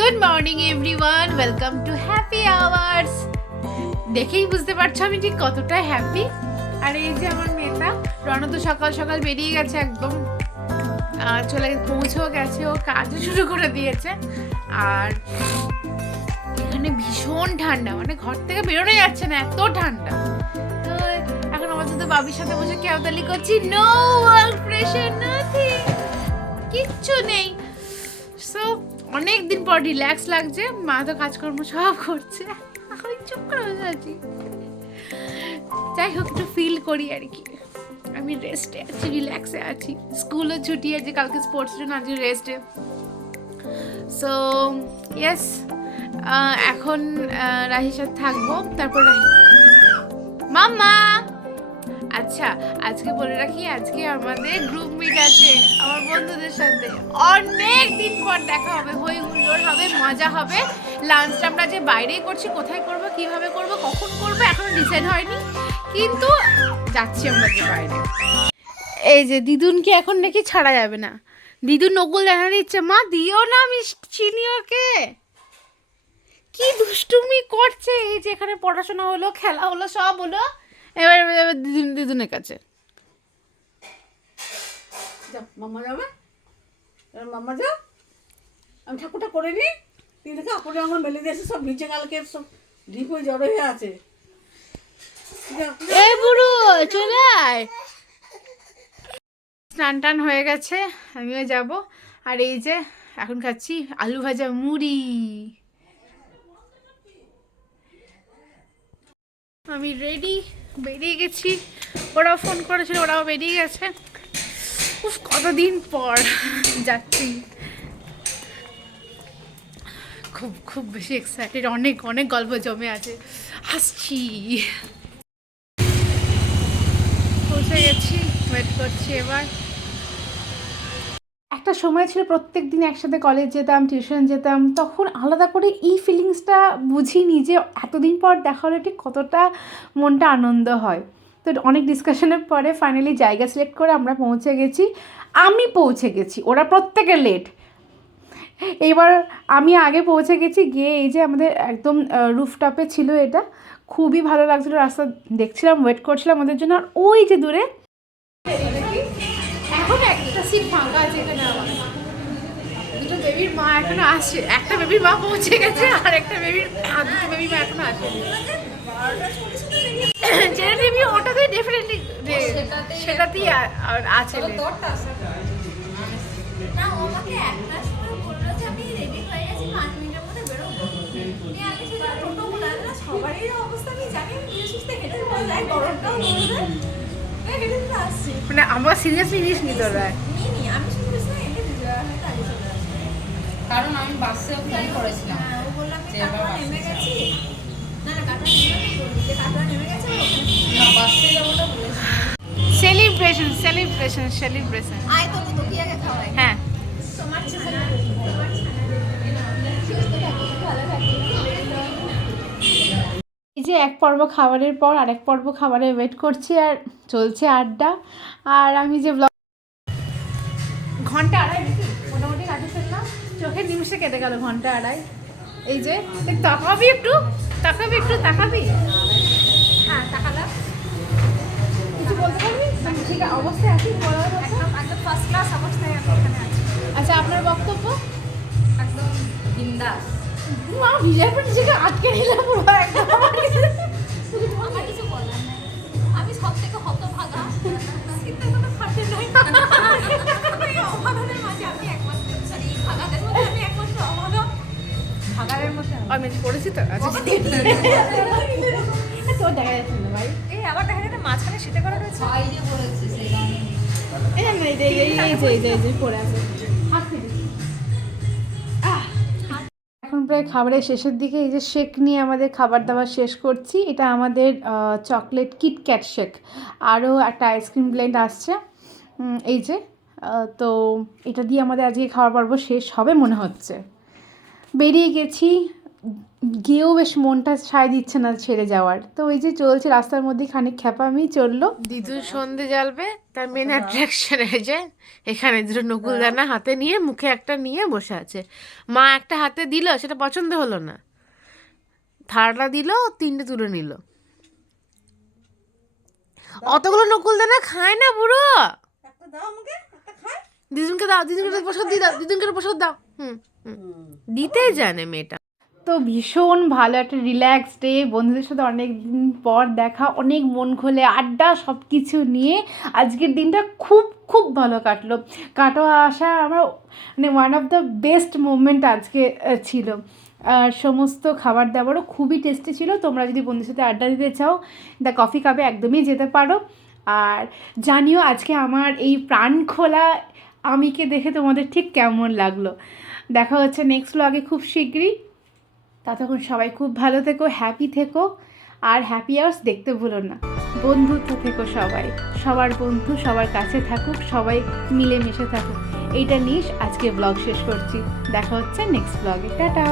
Good morning everyone welcome to happy hours দেখেই বুঝতে পারছ আমি ঠিক কতটা হ্যাপি আর এই যে আমার মেয়েটা রণ তো সকাল সকাল বেরিয়ে গেছে একদম। চলে পৌঁছেও গেছে, ও কাজও শুরু করে দিয়েছে। আর এখানে ভীষণ ঠান্ডা মানে ঘর থেকে বেরোনো যাচ্ছে না, এত ঠান্ডা। তো এখন আমার সাথে বাবির সাথে বসে কেওতালি করছি। নো ওয়ার্ক প্রেশার নাথিং কিচ্ছু নেই। সো অনেক দিন পর রিল্যাক্স লাগছে, মা তো কাজকর্ম সব করছে। আমি চুপ করে বসে আছি। যাই হোক, একটু ফিল করি আর কি। আমি রেস্টে আছি রিল্যাক্সে আছি। স্কুলও ছুটি আছে, কালকে স্পোর্টস জন্য আজকে রেস্টে সো ইয়েস এখন রাহির সাথে থাকব, তারপর রাহি। মাম্মা! আচ্ছা আজকে বলে রাখি, আজকে আমাদের গ্রুপ মিট আছে। বন্ধুদের সাথে। অনেক দিন পর দেখা হবে, হই হুল্লোড় হবে, মজা হবে। লাঞ্চটা আমরা যে বাইরেই করছি, কোথায় করব, কীভাবে করব, কখন করব, এখনও ডিসাইড হয়নি। কিন্তু যাচ্ছি আমরা যে বাইরে। এই যে দিদুনকে এখন নাকি ছাড়া যাবে না। দিদুন নকুল দেখা দিচ্ছে মা, দিও না চিনি ওকে। কি দুষ্টুমি করছে, এই যে এখানে পড়াশোনা হলো, খেলা হলো, সব হলো। এবার দিদুন, দিদুনের কাছে। যাও, মাম্মা যাবে মাম্মা যাও। আমি ঠাকুরটা করে নিই। তুই দেখে আপনি আমার মেলে দিয়েছে সব নিচে কালকে সব ঢিপ হয়ে জড়ো হয়ে আছে। বুড়ো, চলে স্নান টান হয়ে গেছে, আমিও যাব। আর এই যে, এখন খাচ্ছি আলু ভাজা মুড়ি। আমি রেডি বেরিয়ে গেছি। ওরাও ফোন করেছিল, ওরাও বেরিয়ে গেছে। উফ, কতদিন পর যাচ্ছি। খুব খুব বেশি এক্সাইটেড অনেক অনেক গল্প জমে আছে। আসছি। পৌঁছে গেছি ওয়েট করছি এবার। একটা সময় ছিল প্রত্যেক দিন একসাথে কলেজ যেতাম টিউশন যেতাম, তখন আলাদা করে এই ফিলিংসটা বুঝিনি যে এতদিন পর দেখা হলে ঠিক কতটা মনটা আনন্দ হয়। তো অনেক ডিসকাশনের পরে ফাইনালি জায়গা সিলেক্ট করে আমরা পৌঁছে গেছি। আমি পৌঁছে গেছি, ওরা প্রত্যেকে লেট এইবার আমি আগে পৌঁছে গেছি, গিয়ে এই যে আমাদের একদম রুফটপে ছিল এটা। খুবই ভালো লাগছিল, রাস্তা দেখছিলাম ওয়েট করছিলাম ওদের জন্য। আর ওই যে দূরে, এখন একটা সিট ফাঁকা আমার। দুটো বেবির মা এখনও আসছে একটা বেবির মা পৌঁছে গেছে, আর একটা বেবির দুটো বেবির মা এখনও নিবি ওটাতে ডেফিনেটলি সেটাতেই আর আছে না ও আমাকে একটা সময় বলল যে আমি রেডি হয়ে গেছি পাঁচ মিনিটের মধ্যে বেরোবো। নিয়ে আমি সেটা টোটো বলে না সবারই অবস্থা আমি জানি আমি ধীরে সুস্থে হেঁটে চলে যাই গরমটাও পড়বে হেঁটে চলে আসছি। মানে আমরা সিরিয়াসলি নিস নি তোরা নি আমি শুধু হেঁটে দাঁড়িয়ে চলে আসছি। কারণ আমি বাসে ফোন করেছিলাম হ্যাঁ, ও বলল আমি নেমে গেছি। সেলিব্রেশন সেলিব্রেশন সেলিব্রেশন আয় তো তো আগে খাওয়াই? হ্যাঁ। তোমার ছানা তোমার ছানা সুস্থ থাকি ভালো থাকি এই যে এক পর্ব খাবারের পর আরেক পর্ব খাবারে ওয়েট করছি আর চলছে আড্ডা। আর আমি যে ব্লগ ঘণ্টা আড়াই মোটামুটি কাটে ফেললাম। চোখের নিমিষে কেটে গেল ঘণ্টা আড়াই। এই যে দেখ, তাকাবি একটু। তাকাবি একটু তাকাবি? হ্যাঁ তাকালাম। কিছু বলতে পারবি? ঠিক অবস্থায় আছি একদম একদম ফার্স্ট ক্লাস অবস্থায় আমি এখানে আছি। আচ্ছা আপনার বক্তব্য? একদম বিন্দাস। মা বিজয় পর নিজেকে আটকে নিলাম পুরো একদম। আমার কিছু বলার নাই। আমি সব থেকে হতভাগা। আমি পড়েছি তো আচ্ছা তোর দেখা যাচ্ছে না ভাই। এই আবার দেখা যায় মাঝখানে শীতে করা রয়েছে। বাইরে বলেছি সেই কারণে এই না এই যে এই যে এই যে এই যে এই যে পড়ে আছে। হাত থেকে আহ। এখন প্রায় খাবারের শেষের দিকে এই যে শেক নিয়ে আমাদের খাবার দাবার শেষ করছি। এটা আমাদের চকলেট কিটক্যাট শেক। আরও একটা আইসক্রিম ব্লেন্ড আসছে। এই যে তো এটা দিয়ে আমাদের আজকে খাওয়ার পর্ব শেষ হবে মনে হচ্ছে। বেরিয়ে গেছি। গিয়েও বেশ মনটা সায় দিচ্ছে না ছেড়ে যাওয়ার। তো ওই যে চলছে রাস্তার মধ্যে খানিক খ্যাপামি চলল। দিদু সন্ধে জ্বালবে তার মেন অ্যাট্রাকশন এই যে এখানে দুটো নকুল দানা হাতে নিয়ে মুখে একটা নিয়ে বসে আছে। মা একটা হাতে দিল সেটা পছন্দ হলো না। থার্ডটা দিল তিনটে তুলে নিল। অতগুলো নকুলদানা খায় না বুড়ো? একটা দাও আমাকে একটা খাই। দিদুনকে দাও দিদুনকে প্রসাদ দিয়ে দাও দিদুনকে প্রসাদ দাও। হুম হুম। দিতে জানে মেয়েটা। তো ভীষণ ভালো একটা রিল্যাক্স ডে বন্ধুদের সাথে অনেক দিন পর দেখা, অনেক মন খোলে আড্ডা সব কিছু নিয়ে আজকের দিনটা খুব খুব ভালো কাটলো। কাটোয়া আসা আমার মানে one of the best moment আজকে ছিল। আর সমস্ত খাবার দাবারও খুবই টেস্টি ছিল। তোমরা যদি বন্ধুদের সাথে আড্ডা দিতে চাও দ্য কফি কাপে একদমই যেতে পারো। আর জানিও আজকে আমার এই প্রাণ খোলা আমিকে দেখে তোমাদের ঠিক কেমন লাগল। দেখা হচ্ছে নেক্সট ব্লগে খুব শীঘ্রই। ততক্ষণ সবাই খুব ভালো থেকো হ্যাপি থেকো। আর হ্যাপি আওয়ার্স দেখতে ভুলো না। বন্ধুত্ব থেকো সবাই। সবার বন্ধু সবার কাছে থাকুক, সবাই মিলেমিশে থাকুক। এইটা নিয়ে আজকে ব্লগ শেষ করছি। দেখা হচ্ছে নেক্সট ব্লগে টাটা!